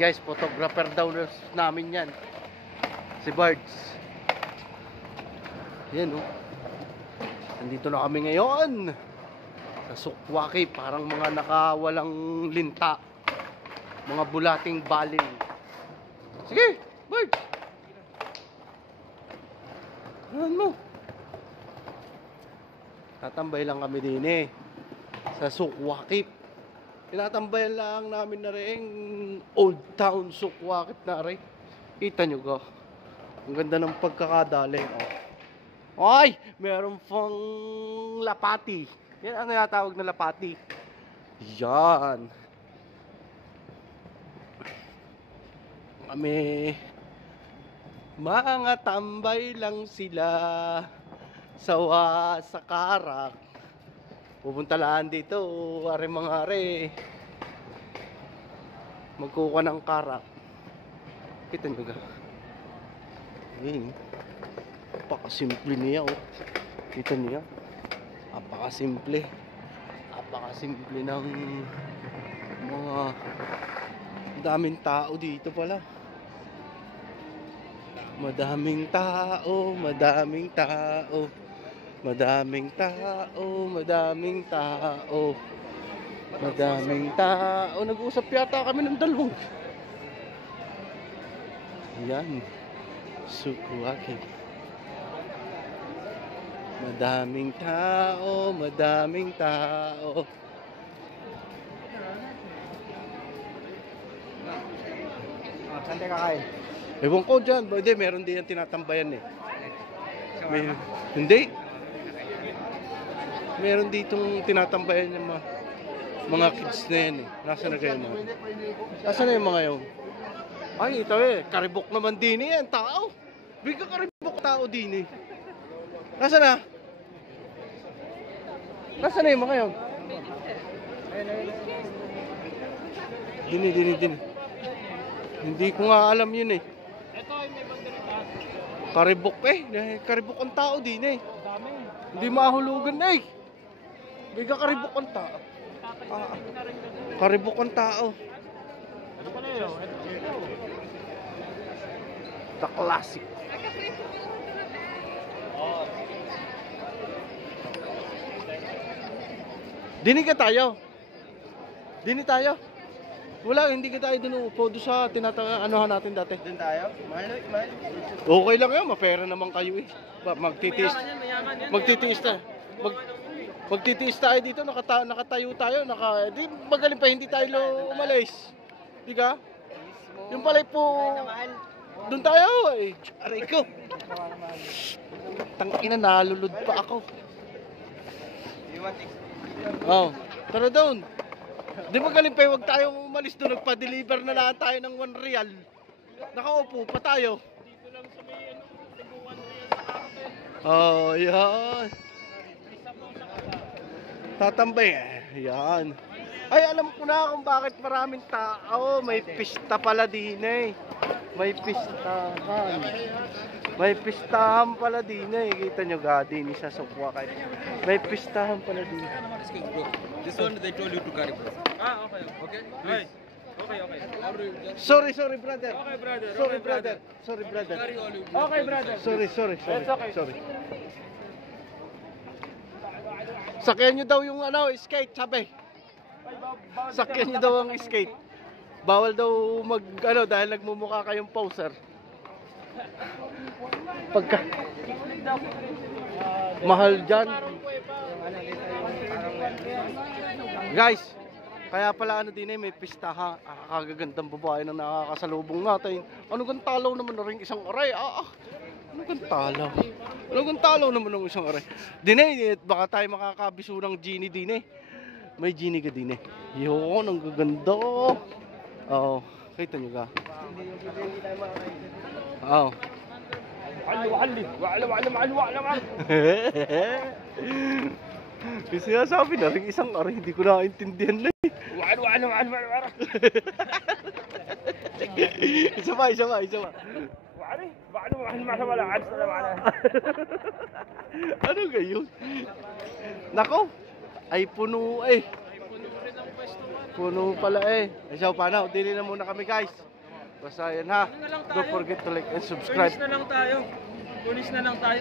guys, photographer daw namin yan. Si Bards. Yan oh. Nandito na kami ngayon sa Sukwaki, parang mga nakawalang linta, mga bulating baling. Sige, Bards. Ano mo? Tatambay lang kami din eh sa Sukwaki. Tinatambayan lang namin na rin Old Town Sukwaki na rin. Kita nyo ka. Ang ganda ng pagkakadali. Oh. Ay! Meron pang lapati. Yan ano natawag na lapati. Yan. Kami mga tambay lang sila sawa sa karak. Pupunta lang dito, are mga are. Magkukuha ng karak. Kita nyo ka. Ayun. Napakasimple niya oh. Kita niya. Napakasimple. Napakasimple ng mga daming tao dito pala. Madaming tao, madaming tao. Madaming tao, madaming tao. Madaming tao. Nag-uusap yata kami ng dalawang. Yan. Sukwaki. Madaming tao, madaming tao. Saan tayo kakain? Ewan ko dyan, hindi, meron din yung tinatambayan eh. Hindi. Meron ditong tinatambayan yung mga kids na yan eh. Nasaan na kayo mga? Nasaan na yung mga yun? Ay, ito eh, karibok naman din eh, ang tao. Bigla karibok tao din eh. Nasaan na? Nasaan na yung mga yun? Dini. Hindi ko nga alam yun eh. Karibok eh. Karibok ang tao din eh. Hindi mahulugan eh. Biga karibok ang tao. Karibok ang tao. The classic. Dini ka tayo. Dini tayo. Wala, hindi ka tayo dun upo doon sa anuhan natin dati. Doon tayo? Mahal. Okay lang yan, mapera naman kayo eh. Magtitiis. Magtitiis tayo. Magtitiis tayo dito, nakatayo tayo, di magaling pa hindi tayo umalis. Di ka? Yung palay po, doon tayo eh. Aray ko. Tangina, nalulod pa ako. Oh, tara doon. Di magaling pa, huwag tayong umalis doon. Nagpa-deliver na lang tayo ng 1 real. Nakaupo pa tayo. Dito lang sa may tig-1 real sa cartel. Oh, yan. Tatambay eh. Yan. Ay, alam ko na kung bakit maraming tao. May pista pala din eh. May pistahan. May pistahan pala din eh. Kita nyo ga, din sa Sukwaki. May pistahan pala din. This one they told you to carry. Ah, okay. Okay? Please. Okay. Sorry, brother. Okay, brother. Sorry, brother. Okay, brother. Sorry. It's okay. Sorry. Sakyan nyo daw yung skate, sabi. Sakyan nyo daw ang skate. Bawal daw dahil nagmumukha kayong poser. Pagka mahal dyan. Guys, kaya pala din may pistahan. Kagagandang babae na nakakasalubong natin. Ano kang talaw naman na rin isang aray? Ano kang talaw? Ano kang talaw naman ng isang aray? Dine, baka tayo makakabiso ng genie din eh. May genie ka din eh. Yun, ang gaganda. Oo, kita nyo ka. Oo. Kasi nga sabi na rin isang aray, hindi ko nakaintindihan na eh. Isa pa. Ano gayon? Nako, ay puno eh. Puno pala eh. Paano? Dili na muna kami guys. Basta yan ha. Ano na lang tayo? Don't forget to like and subscribe. Furnish na lang tayo. Furnish na lang tayo.